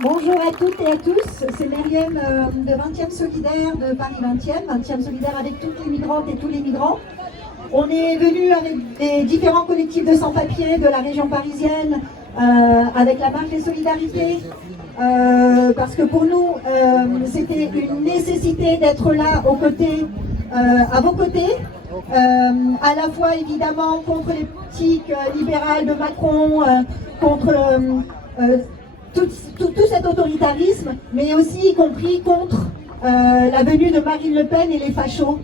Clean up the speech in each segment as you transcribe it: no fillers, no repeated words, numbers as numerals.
Bonjour à toutes et à tous, c'est Myriam de 20e Solidaire de Paris 20e, 20e Solidaire avec toutes les migrantes et tous les migrants. On est venu avec des différents collectifs de sans-papiers de la région parisienne, avec la marche des solidarités, parce que pour nous, c'était une nécessité d'être là aux côtés, à vos côtés, à la fois évidemment contre les politiques libérales de Macron, contre tout cet autoritarisme, mais aussi y compris contre la venue de Marine Le Pen et les fachos.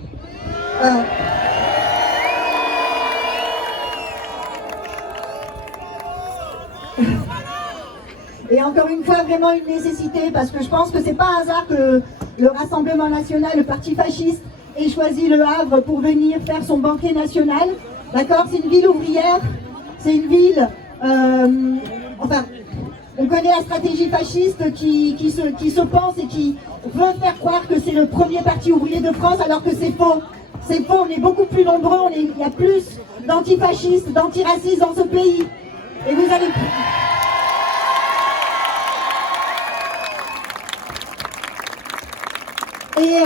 Et encore une fois, vraiment une nécessité, parce que je pense que c'est pas un hasard que le Rassemblement National, le parti fasciste, ait choisi Le Havre pour venir faire son banquet national. D'accord? C'est une ville ouvrière, c'est une ville... enfin, on connaît la stratégie fasciste qui se pense et qui veut faire croire que c'est le premier parti ouvrier de France, alors que c'est faux. C'est faux, on est beaucoup plus nombreux, il y a plus d'antifascistes, d'antiracistes dans ce pays. Et vous allez... Et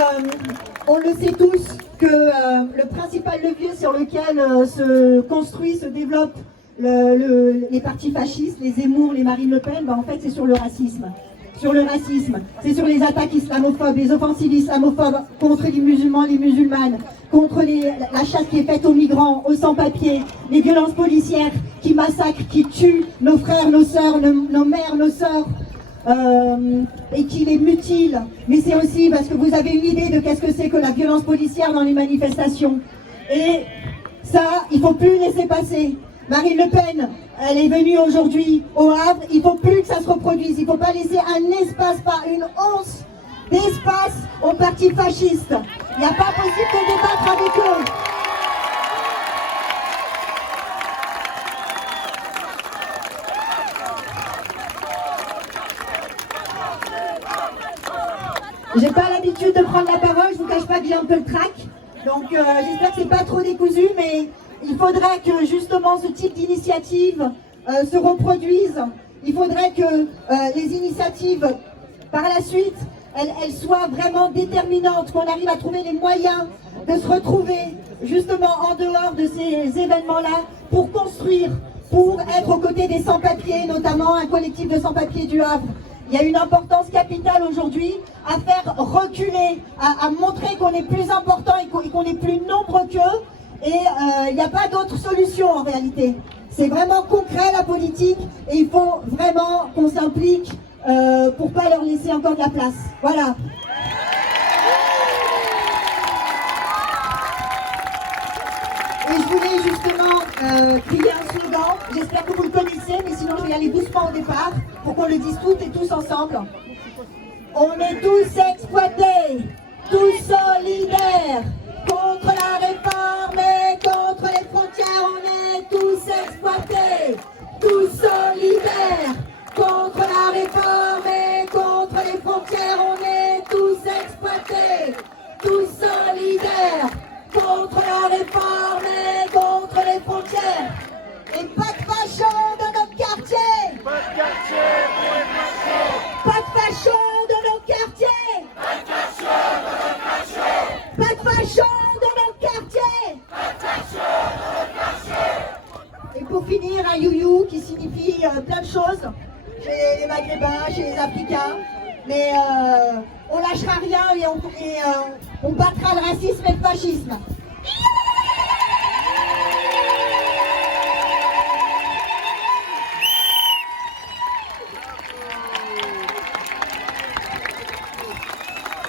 on le sait tous que le principal levier sur lequel se construit, se développe les partis fascistes, les Zemmour, les Marine Le Pen, en fait c'est sur le racisme. Sur le racisme, c'est sur les attaques islamophobes, les offensives islamophobes contre les musulmans, les musulmanes, contre la chasse qui est faite aux migrants, aux sans-papiers, les violences policières qui massacrent, qui tuent nos frères, nos sœurs, nos mères, nos sœurs. Et qui les mutilent, mais c'est aussi parce que vous avez une idée de qu'est-ce que c'est que la violence policière dans les manifestations. Et ça, il ne faut plus laisser passer. Marine Le Pen, elle est venue aujourd'hui au Havre, il ne faut plus que ça se reproduise, il ne faut pas laisser un espace, pas une once d'espace aux partis fascistes. Il n'y a pas possible de débattre avec eux. J'ai pas l'habitude de prendre la parole, je vous cache pas que j'ai un peu le trac, donc j'espère que c'est pas trop décousu, mais il faudrait que justement ce type d'initiative se reproduise. Il faudrait que les initiatives par la suite, elles soient vraiment déterminantes, qu'on arrive à trouver les moyens de se retrouver justement en dehors de ces événements-là pour construire, pour être aux côtés des sans-papiers, notamment un collectif de sans-papiers du Havre. Il y a une importance capitale aujourd'hui à faire reculer, à montrer qu'on est plus important et qu'on est plus nombreux qu'eux. Et il n'y a pas d'autre solution en réalité. C'est vraiment concret la politique et il faut vraiment qu'on s'implique pour ne pas leur laisser encore de la place. Voilà. Et je voulais justement crier un slogan, j'espère que vous le connaissez, mais sinon je vais y aller doucement au départ, pour qu'on le dise toutes et tous ensemble. On est tous exploités, tous solidaires, contre la réforme et contre les frontières, on est tous exploités, tous solidaires, contre la réforme et contre les frontières, on est tous exploités, tous solidaires, contre la réforme et contre les frontières. Et pas de fachos dans notre quartier. Pas de quartier pour les fachos. Pas de fachos dans notre quartier. Pas de fachos dans notre quartier. Pas de fachos dans notre quartier. Pas de fachos dans notre quartier. Et pour finir, un you-you qui signifie plein de choses chez les Maghrébins, chez les Africains. Mais on lâchera rien et on battra le racisme et le fascisme.